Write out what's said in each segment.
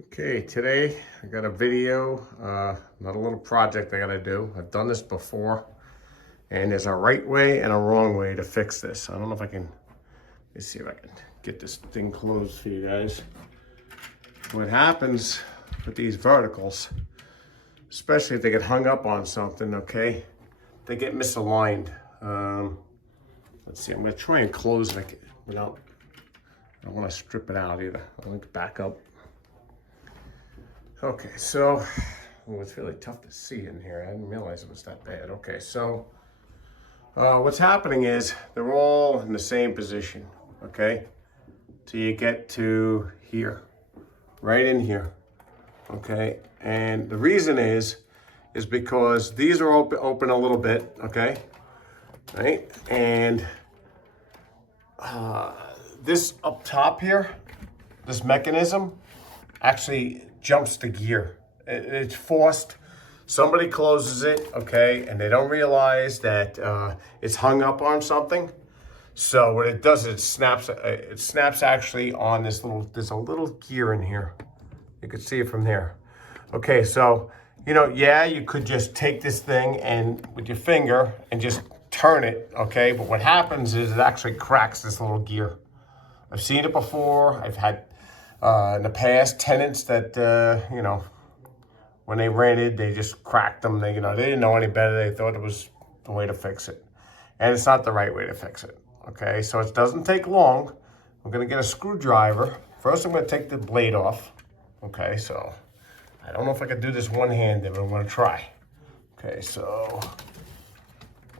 Okay, today I got a video, not a little project I gotta do. I've done this before, and there's a right way and a wrong way to fix this. I don't know if I can, let's see if I can get this thing closed for you guys. What happens with these verticals, especially if they get hung up on something, okay, they get misaligned. Let's see, I'm gonna try and close it without, I don't wanna strip it out either. I'll link back up. Okay, so it's really tough to see in here. I didn't realize it was that bad. Okay, so what's happening is they're all in the same position, okay? So you get to here, right in here, okay? And the reason is because these are open a little bit, okay? Right? And this up top here, this mechanism actually jumps the gear. It's forced. Somebody closes it, okay, and they don't realize that it's hung up on something. So what it does is it snaps actually on this little, there's a little gear in here. You can see it from there. Okay, so, you know, yeah, you could just take this thing and with your finger and just turn it, okay? But what happens is it actually cracks this little gear. I've seen it before. I've had in the past, tenants that, you know, when they rented, they just cracked them. They didn't know any better. They thought it was the way to fix it. And it's not the right way to fix it, okay? So it doesn't take long. I'm gonna get a screwdriver. First, I'm gonna take the blade off, okay? So I don't know if I can do this one-handed, but I'm gonna try. Okay, so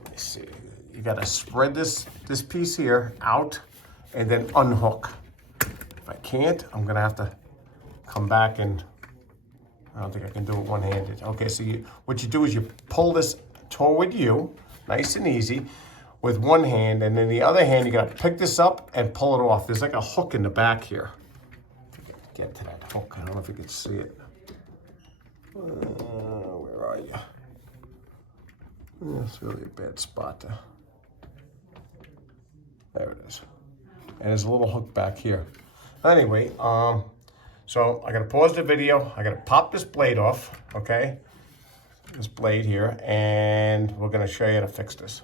let me see. You gotta spread this piece here out and then unhook. If I can't, I'm gonna have to come back and I don't think I can do it one-handed. Okay, so what you do is you pull this toward you, nice and easy, with one hand, and then the other hand, you gotta pick this up and pull it off. There's like a hook in the back here. Get to that hook, I don't know if you can see it. Where are you? That's really a bad spot to, there it is. And there's a little hook back here. Anyway, so I gotta pause the video. I gotta pop this blade off, okay? This blade here, and we're gonna show you how to fix this.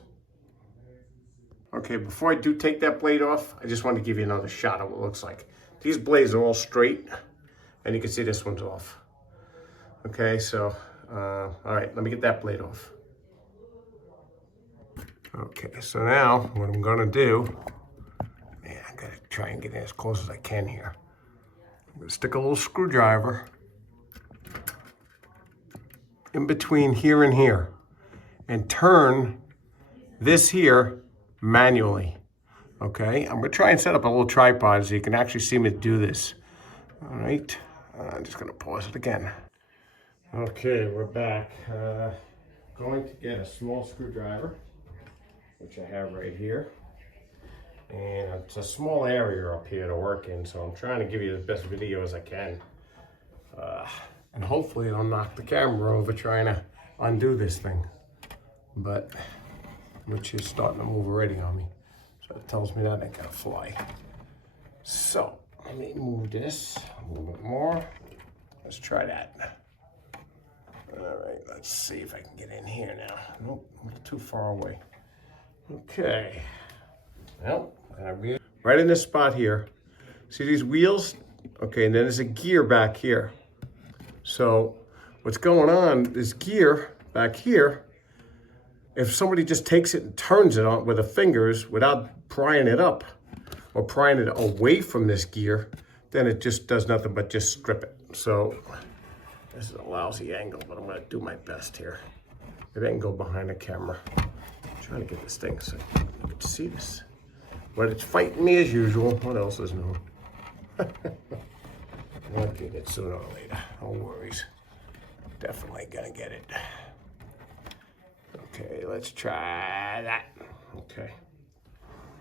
Okay, before I do take that blade off, I just want to give you another shot of what it looks like. These blades are all straight, and you can see this one's off. Okay, so, all right, let me get that blade off. Okay, so now what I'm gonna do, man, I gotta try and get in as close as I can here. I'm gonna stick a little screwdriver in between here and here and turn this here manually, okay? I'm gonna try and set up a little tripod so you can actually see me do this. All right, I'm just gonna pause it again. Okay, we're back. Going to get a small screwdriver, which I have right here. And it's a small area up here to work in, so I'm trying to give you the best video as I can. And hopefully it'll knock the camera over trying to undo this thing. But, which is starting to move already on me. So it tells me that ain't gonna fly. So, let me move this a little bit more. Let's try that. All right, let's see if I can get in here now. Nope, a little too far away. Okay. Well, right in this spot here. See these wheels? Okay, and then there's a gear back here. So what's going on, this gear back here, if somebody just takes it and turns it on with the fingers without prying it up or prying it away from this gear, then it just does nothing but just strip it. So this is a lousy angle, but I'm gonna do my best here. Maybe I can go behind the camera. I'm trying to get this thing so you can see this. But it's fighting me as usual. What else is new? I'll get it sooner or later. No worries. Definitely gonna get it. Okay, let's try that. Okay.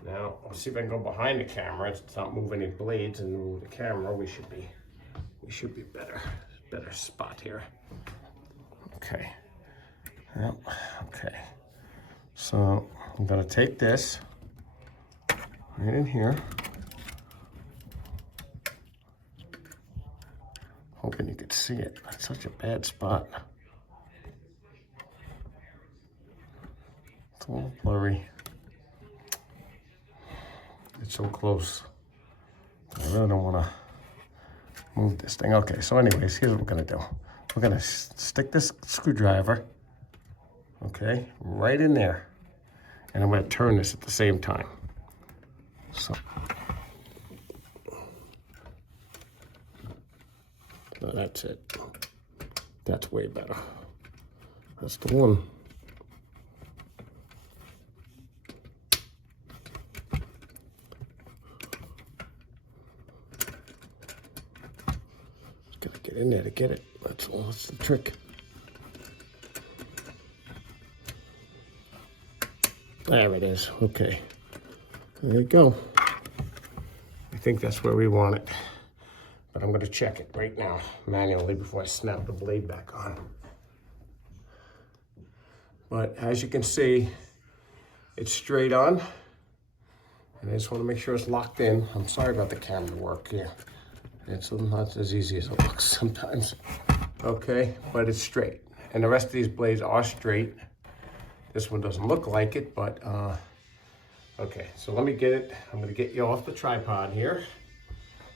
Now, let's see if I can go behind the camera. It's not move any blades and move the camera. We should be better. Better spot here. Okay. Yep. Okay. So I'm gonna take this right in here. Hoping you could see it. That's such a bad spot. It's a little blurry. It's so close. I really don't want to move this thing. Okay, so anyways, here's what we're going to do. We're going to stick this screwdriver, okay, right in there. And I'm going to turn this at the same time. So that's it. That's way better. That's the one. Just gotta get in there to get it. That's all. That's the trick. There it is. Okay. There you go. I think that's where we want it. But I'm going to check it right now manually before I snap the blade back on. But as you can see, it's straight on. And I just want to make sure it's locked in. I'm sorry about the camera work here. It's not as easy as it looks sometimes. Okay, but it's straight. And the rest of these blades are straight. This one doesn't look like it, but okay, so let me get it. I'm going to get you off the tripod here.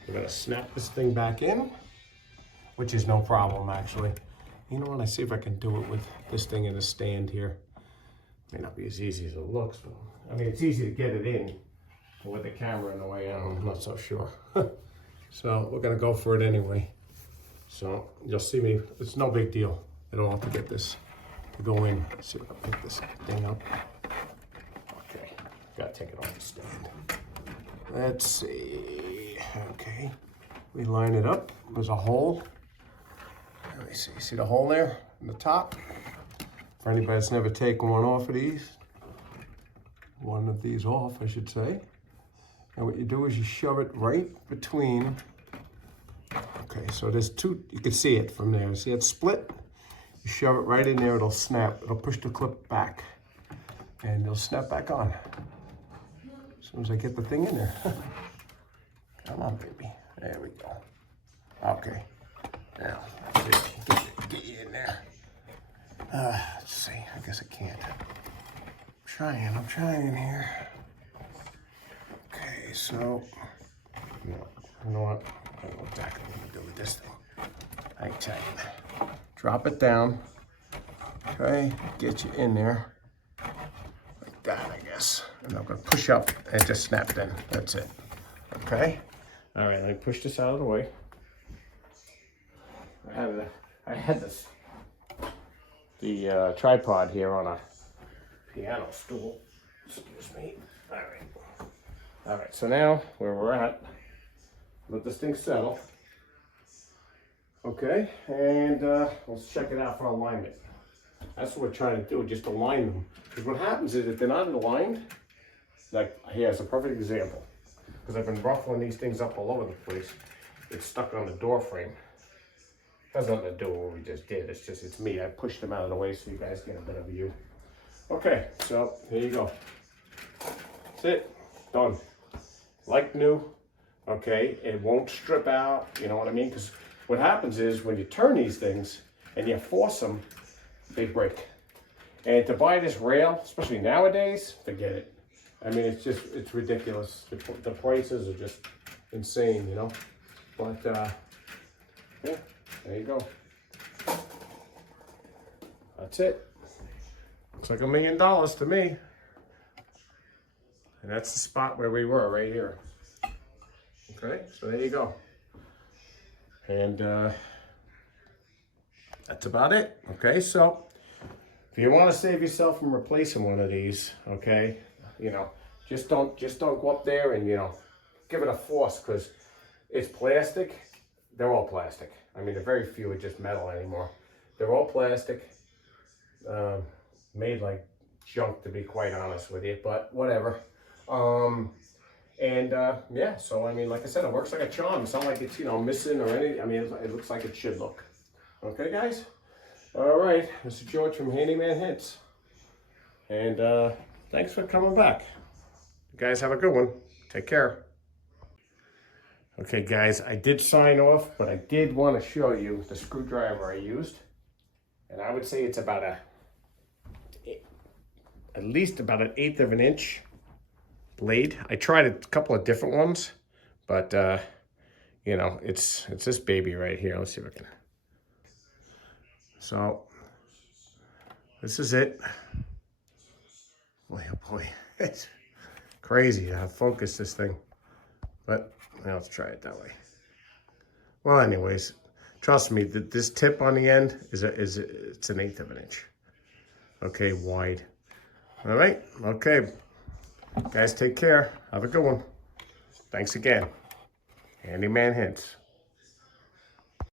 We're going to snap this thing back in, which is no problem, actually. You know what? I see if I can do it with this thing in a stand here. May not be as easy as it looks, but I mean, it's easy to get it in. But with the camera in the way, I'm not so sure. So we're going to go for it anyway. So you'll see me. It's no big deal at all to get this to go in. Let's see if I can pick this thing up. Okay, got to take it off the stand. Let's see. Okay, we line it up. There's a hole. Let me see. See the hole there in the top? For anybody that's never taken one off of these, off, I should say. And what you do is you shove it right between. Okay, so there's two. You can see it from there. See it split? You shove it right in there. It'll snap. It'll push the clip back, and it'll snap back on. As soon as I get the thing in there. Come on, baby. There we go. Okay. Now, get you in there. Let's see. I guess I can't. I'm trying here. Okay, so, you know what? I don't know exactly what I'm going to do with this thing. I tell you. Drop it down. Okay, get you in there. Like that, I guess. And I'm going to push up and it just snapped in. That's it. Okay? All right, let me push this out of the way. I had the tripod here on a piano stool. Excuse me. All right, so now where we're at, let this thing settle. Okay, and let's check it out for alignment. That's what we're trying to do, just align them. Because what happens is if they're not aligned, like here's a perfect example. Because I've been ruffling these things up all over the place. It's stuck on the door frame. Has nothing to do with what we just did. It's me. I pushed them out of the way so you guys get a better view. Okay, so here you go. That's it. Done. Like new. Okay, it won't strip out. You know what I mean? Because what happens is when you turn these things and you force them, they break. And to buy this rail, especially nowadays, forget it. I mean, it's ridiculous. The prices are just insane, you know? But, yeah, there you go. That's it. Looks like $1 million to me. And that's the spot where we were, right here. Okay, so there you go. And that's about it. Okay, so if you want to save yourself from replacing one of these, okay, you know, just don't go up there and, you know, give it a force, because it's plastic. They're all plastic. I mean, very few are just metal anymore. They're all plastic, made like junk, to be quite honest with you, but whatever. Yeah, so I mean, like I said, it works like a charm. It's not like it's, you know, missing or anything. I mean, it looks like it should look. Okay, guys? All right, this is George from Handyman Hints. And thanks for coming back. You guys have a good one. Take care. Okay, guys, I did sign off, but I did want to show you the screwdriver I used. And I would say it's about at least about 1/8 of an inch blade. I tried a couple of different ones, but you know, it's this baby right here. Let's see if I can. So this is it. Boy, oh boy, it's crazy how focused this thing. But now let's try it that way. Well, anyways, trust me, this tip on the end it's 1/8 of an inch. Okay, wide. All right, okay. Guys, take care. Have a good one. Thanks again. Handyman Hints.